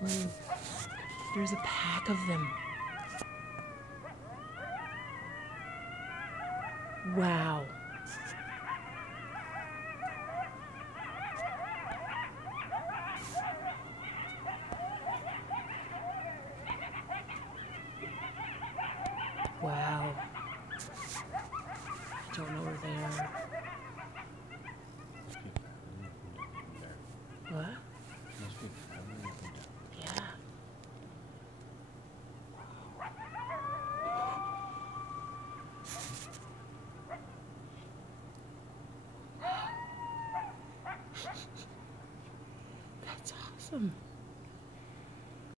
Oh, there's a pack of them. Wow. Wow. I don't know where they are. What? Yeah. That's awesome.